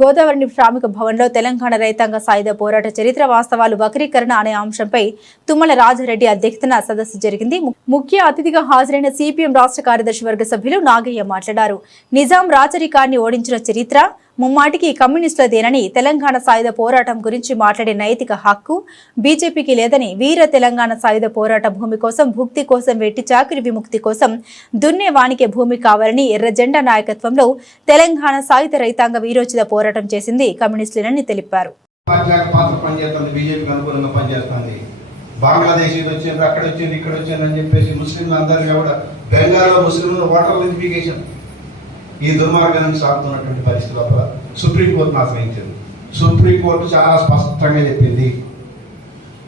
గోదావరి శ్రామిక భవన్లో తెలంగాణ రైతాంగ సాయుధ పోరాట చరిత్ర వాస్తవాలు వక్రీకరణ అనే అంశంపై తుమ్మల రాజారెడ్డి అధ్యక్షతన సదస్సు జరిగింది. ముఖ్య అతిథిగా హాజరైన సిపిఎం రాష్ట్ర కార్యదర్శి వర్గ సభ్యులు నాగయ్య మాట్లాడారు. నిజాం రాచరికాన్ని ఓడించిన చరిత్ర ముమ్మాటికి కమ్యూనిస్టులదేనని తెలంగాణ సాయుధ పోరాటం గురించి మాట్లాడే నైతిక హక్కు బీజేపీకి లేదని వీర తెలంగాణ సాయుధ పోరాట భూమి కోసం భుక్తి కోసం వెట్టి చాకిరి విముక్తి కోసం దున్నే వానికే భూమి కావాలని ఎర్రజెండా నాయకత్వంలో తెలంగాణ సాయుధ రైతాంగ వీరోచిత పోరాటం చేసింది కమ్యూనిస్టులేనని తెలిపారు. బంగ్లాదేశ్ ఇది వచ్చింది అక్కడ వచ్చింది ఇక్కడ వచ్చింది అని చెప్పేసి ముస్లింలు అందరినీ కూడా బెంగాల్లో ముస్లింలు ఓటర్ ఇంటిఫికేషన్ ఈ దుర్మార్గాన్ని సాగుతున్నటువంటి పరిస్థితి లోపల సుప్రీంకోర్టును ఆశ్రయించింది సుప్రీంకోర్టు చాలా స్పష్టంగా చెప్పింది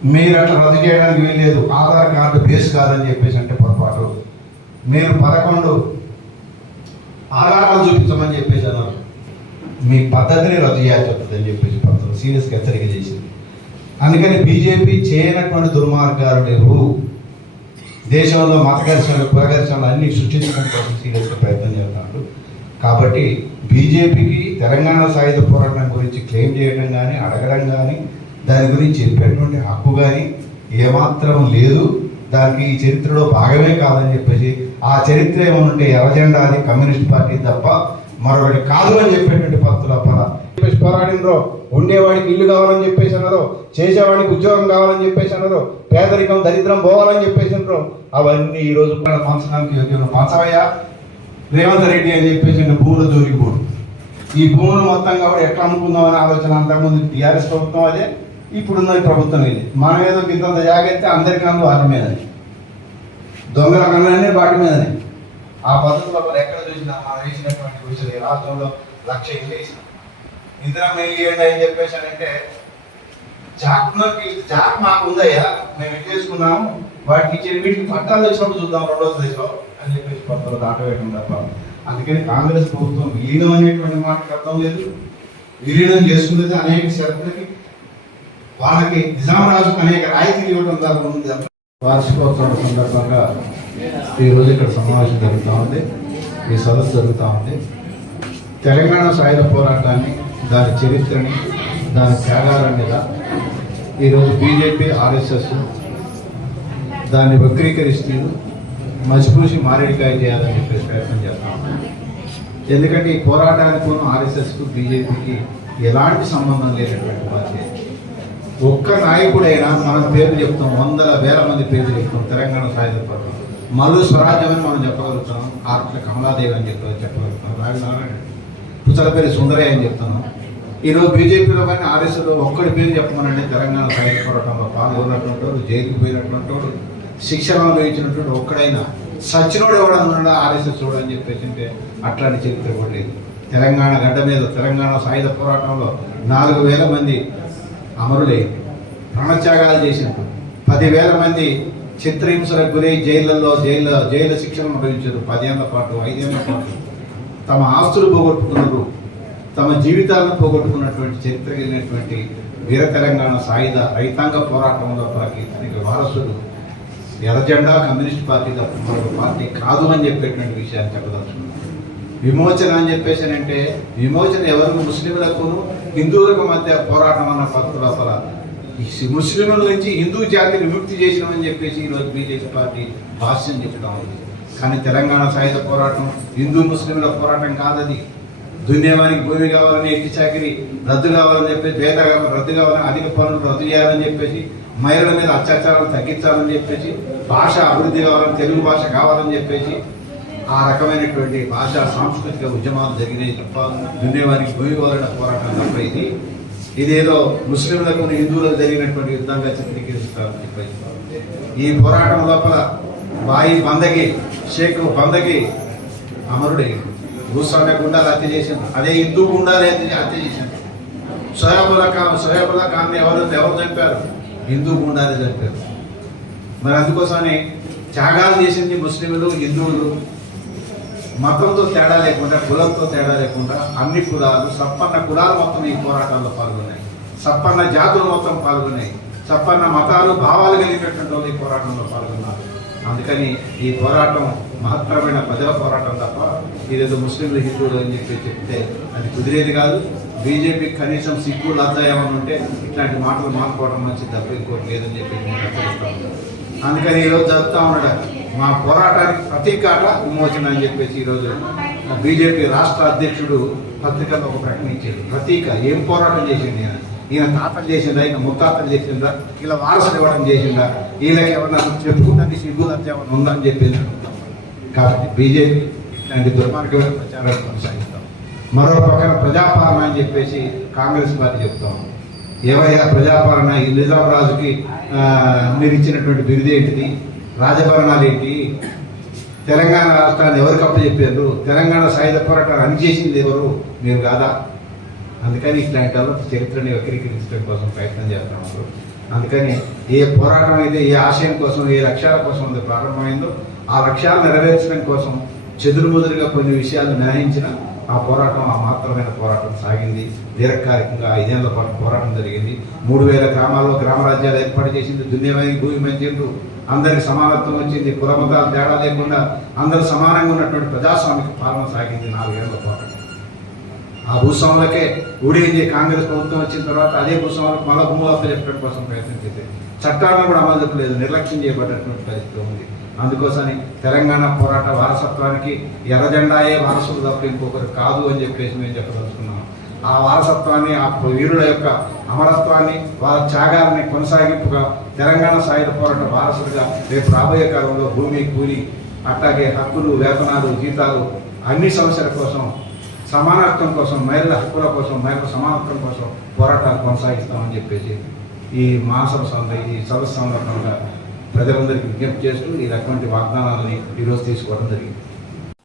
మీరు అట్లా రద్దు చేయడానికి వీల్లేదు ఆధార్ కార్డు బేస్ కాదని చెప్పేసి అంటే పొరపాటు. మీరు పదకొండు ఆధారాలు చూపించమని చెప్పేసి అన్నారు. మీ పద్ధతిని రద్దు చేయాల్సి వస్తుంది అని చెప్పేసి పద్ధతులు సీరియస్గా హెచ్చరిక చేసింది. అందుకని బీజేపీ చేయనటువంటి దుర్మార్గాలు లేవు. దేశంలో మత ఘర్షణలు కుల ఘర్షణలు అన్ని సృష్టించడం కోసం సీరియస్గా ప్రయత్నం చేస్తున్నాడు కాబట్టి బీజేపీకి తెలంగాణ సాయుధ పోరాటం గురించి క్లెయిమ్ చేయడం కానీ అడగడం కానీ దాని గురించి చెప్పేటువంటి హక్కు కానీ ఏమాత్రం లేదు. దానికి ఈ చరిత్రలో భాగమే కాదని చెప్పేసి ఆ చరిత్ర ఏమనుంటే ఎర్రజెండా అది కమ్యూనిస్ట్ పార్టీ తప్ప మరొకటి కాదు అని చెప్పేటువంటి పత్రుల అప్పల చెప్పేసి పోరాడినరో ఉండేవాడికి ఇల్లు కావాలని చెప్పేసి అన్నారో. చేసేవాడికి ఉద్యోగం కావాలని చెప్పేసి అన్నారో. పేదరికం దరిద్రం పోవాలని చెప్పేసి అన్నారు. అవన్నీ ఈ రోజు కూడా పంచడానికి యోగ్యం పంచవయ్యా రేవంత్ రెడ్డి అని చెప్పేసి భూముల జోలికి ఈ భూములు మొత్తంగా కూడా ఎట్లా అమ్ముకుందామనే ఆలోచన అంతకుముందు టీఆర్ఎస్ ప్రభుత్వం అదే ఇప్పుడున్న ప్రభుత్వం ఇది. మనం ఏదో ఇంత జాగ్రత్త అందరికన్నా వాటి మీదనే. దొంగల కన్నానే వాటి మీదనే. ఆ పద్ధతిలో ఎక్కడ చూసినా మనం వేసినటువంటి విషయం రాష్ట్రంలో లక్ష ఇల్లు వేసినాం. ఇందిరా ఇల్లు అని చెప్పేసి అని అంటే జాక్లోకి జాక్ మాకు ఉందయ్యా మేము ఇల్లు వాటికి ఇచ్చే వీటికి పట్టాలు వచ్చినప్పుడు చూద్దాం రెండో దశలో అని చెప్పేసి కొత్తలో దాటవేయడం తప్ప. అందుకని కాంగ్రెస్ ప్రభుత్వం విలీనం అనేటువంటి మాటకు అర్థం లేదు. విలీనం చేసుకున్నది అనేక షరతులకి వాళ్ళకి నిజాం రాజుకు అనేక రాయితీలు ఇవ్వడం ద్వారా ఉంది వార్షికోత్సవం సందర్భంగా ఈరోజు ఇక్కడ సమావేశం జరుగుతూ ఉంది. ఈ సదస్సు జరుగుతూ ఉంది. తెలంగాణ సాయుధ పోరాటాన్ని దాని చరిత్రని దాని త్యాగాల మీద ఈరోజు బీజేపీ ఆర్ఎస్ఎస్ దాన్ని వక్రీకరిస్తూ మసిపూసి మారేడికాయ చేయాలని చెప్పేసి ప్రయత్నం చేస్తా ఉన్నాం. ఎందుకంటే ఈ పోరాటానికి ఆర్ఎస్ఎస్కు బీజేపీకి ఎలాంటి సంబంధం లేనటువంటి పార్టీ. ఒక్క నాయకుడైనా మనం పేర్లు చెప్తాం వందల వేల మంది పేర్లు చెప్తాం తెలంగాణ సాయుధ పోరాటం. మల్లు స్వరాజ్యం అని మనం చెప్పగలుగుతాం ఆర్ట్ల కమలాదేవి అని చెప్పి చెప్పగలుగుతాం రాజనారాయణ పుచ్చలపల్లి సుందరయ్య అని చెప్తున్నాం ఈరోజు బీజేపీలో కానీ ఆర్ఎస్లో ఒక్కడి పేరు చెప్పమనండి తెలంగాణ సాయుధ పోరాటంలో పాల్గొన్నటువంటి వాడు జైలుకు పోయినటువంటి శిక్షణ అనుభవించినటువంటి ఒక్కడైనా సచ్చినోడు ఎవడన్నా ఉన్నాడా ఆర్ఎస్ఎస్ చూడు అని చెప్పేసి అంటే అట్లాంటి చరిత్ర కూడా లేదు. తెలంగాణ గడ్డ మీద తెలంగాణ సాయుధ పోరాటంలో నాలుగు వేల మంది అమరులైంది ప్రాణత్యాగాలు చేసినప్పుడు పదివేల మంది చిత్రహింసలకు గురై జైళ్ళల్లో జైల్లో జైలు శిక్షణ అనుభవించారు పదేళ్ళ పాటు ఐదేళ్ళ పాటు. తమ ఆస్తులు పోగొట్టుకున్నారు. తమ జీవితాలను పోగొట్టుకున్నటువంటి చరిత్ర కలిగినటువంటి వీర తెలంగాణ సాయుధ రైతాంగ పోరాటంలో తనకి వారసుడు ఎర్రజెండా కమ్యూనిస్ట్ పార్టీ తప్ప మరొక పార్టీ కాదు అని చెప్పేటువంటి విషయాన్ని చెప్పదలుచుకున్నాను విమోచన అని చెప్పేసి అంటే విమోచన ఎవరికి ముస్లింలకును హిందువులకు మధ్య పోరాటం అన్న పద్ధతులు అసలు ఈ ముస్లింల నుంచి హిందూ జాతిని విముక్తి చేసినామని చెప్పేసి ఈరోజు బీజేపీ పార్టీ భాష్యం చెప్పడం కానీ తెలంగాణ సాయుధ పోరాటం హిందూ ముస్లింల పోరాటం కాదది. దున్యవానికి భూమి కావాలని ఎట్టి చాకరి రద్దు కావాలని చెప్పేసి భేద రద్దు కావాలని అధిక పనులు రద్దు చేయాలని చెప్పేసి మహిళల మీద అత్యాచారాలు తగ్గించాలని చెప్పేసి భాష అభివృద్ధి కావాలని తెలుగు భాష కావాలని చెప్పేసి ఆ రకమైనటువంటి భాషా సాంస్కృతిక ఉద్యమాలు జరిగినాయి తప్ప దున్నేవారికి భూమివారిన పోరాటం తప్ప ఇది. ఇదేదో ముస్లింలకు హిందువులకు జరిగినటువంటి యుద్ధంగా చిత్రీకరిస్తారని చెప్పేసి. ఈ పోరాటం లోపల బాయి బందగి షేక్ బందగి అమరుడే భూస్వామ్య గుండాలు హత్య చేసింది అదే హిందూ గుండాలు హత్య హత్య చేసింది సోయాబుల్లా ఖాన్ సోయాబుల్లా ఖాన్ ఎవరు ఎవరు చంపారు? హిందూ గుండాలే చంపారు మరి అందుకోసమే త్యాగాలు చేసింది ముస్లింలు హిందువులు. మతంతో తేడా లేకుండా కులంతో తేడా లేకుండా అన్ని కులాలు సప్పన్న కులాలు మొత్తం ఈ పోరాటాల్లో పాల్గొన్నాయి. సప్పన్న జాతులు మొత్తం పాల్గొన్నాయి. సప్పన్న మతాలు భావాలు కలిగినటువంటి వాళ్ళు ఈ పోరాటంలో పాల్గొన్నారు. అందుకని ఈ పోరాటం మహత్తరమైన ప్రజల పోరాటం తప్ప ఇదేదో ముస్లింలు హిందువులు అని చెప్పి చెప్తే అది కుదిరేది కాదు. బీజేపీ కనీసం సిగ్గు లజ్జ ఉంటే ఇట్లాంటి మాటలు మానుకోవడం మంచి తప్ప ఇంకోటి లేదని చెప్పి అందుకని ఈరోజు జరుపుతా ఉన్నాడు మా పోరాటానికి ప్రతీకాట విమోచన అని చెప్పేసి ఈరోజు బీజేపీ రాష్ట్ర అధ్యక్షుడు పత్రికలో ఒక ప్రకటన ఇచ్చాడు. ప్రతీక ఏం పోరాటం చేసింది ఈయన? ఈయన తాతలు చేసిందా ఈయన ముత్తాతలు చేసిందా ఇలా వారసులు ఇవ్వడం చేసిందా వీళ్ళకి ఎవరన్నా చెప్పుకుంటానికి సిగ్గు లజ్జ ఏమైనా ఉందా చెప్పి కాబట్టి బీజేపీ ఇలాంటి దుర్మార్గమైన ప్రచారాలు కొనసాగిస్తాం. మరో పక్కన ప్రజాపాలన అని చెప్పేసి కాంగ్రెస్ పార్టీ చెప్తాం. ఏవయ్యా ప్రజాపాలన? ఈ నిజాం రాజుకి మీరు ఇచ్చినటువంటి బిరుదు ఏంటిది? రాజభరణాలు ఏంటి? తెలంగాణ రాష్ట్రాన్ని ఎవరికి అప్పచెప్పారు తెలంగాణ సాయుధ పోరాటాన్ని అణిచేసింది ఎవరు? మీరు కాదా? అందుకని ఇట్లాంటి చరిత్రని వక్రీకరించడం కోసం ప్రయత్నం చేస్తున్నారు అందుకని ఏ పోరాటం అయితే ఏ ఆశయం కోసం ఏ లక్ష్యాల కోసం ప్రారంభమైందో ఆ లక్ష్యాలు నెరవేర్చడం కోసం చెదురుముదురుగా కొన్ని విషయాలు న్యాయించిన ఆ పోరాటం ఆ మాత్రమైన పోరాటం సాగింది. దీర్ఘకాలికంగా ఐదేళ్ళ పాటు పోరాటం జరిగింది. మూడు వేల గ్రామాల్లో గ్రామరాజ్యాలు ఏర్పాటు చేసింది. దున్యమైన భూమి మంచిలు అందరికి సమానత్వం వచ్చింది. కులమతాలు తేడా లేకుండా అందరూ సమానంగా ఉన్నటువంటి ప్రజాస్వామిక పాలన సాగింది నాలుగేళ్ళ పోరాటం ఆ భూస్వాములకే ఊడిగింది కాంగ్రెస్ ప్రభుత్వం వచ్చిన తర్వాత అదే భూస్వాములకు మళ్ళా భూములు చెప్పడం కోసం ప్రయత్నం చేసేది చట్టాలను కూడా అమలు చెప్పలేదు నిర్లక్ష్యం చేయబడ్డటువంటి పరిస్థితి ఉంది. అందుకోసమని తెలంగాణ పోరాట వారసత్వానికి ఎర్రజెండాయే వారసులు తప్ప ఇంకొకరు కాదు అని చెప్పేసి మేము చెప్పదలుచుకున్నాం. ఆ వారసత్వాన్ని ఆ వీరుల యొక్క అమరత్వాన్ని వారి త్యాగాలని కొనసాగింపుగా తెలంగాణ సాయుధ పోరాట వారసులుగా రేపు రాబోయే కాలంలో భూమి కూలి అట్లాగే హక్కులు వేతనాలు జీతాలు అన్ని సమస్యల కోసం సమానత్వం కోసం మహిళల హక్కుల కోసం మహిళల సమానత్వం కోసం పోరాటాలు కొనసాగిస్తామని చెప్పేసి ఈ మాసం సంద ఈ సదస్సు సందర్భంగా ప్రజలందరికీ విజ్ఞప్తి చేస్తూ ఈ రకమైన వాగ్దానాలని ఈరోజు తీసుకోవడం జరిగింది.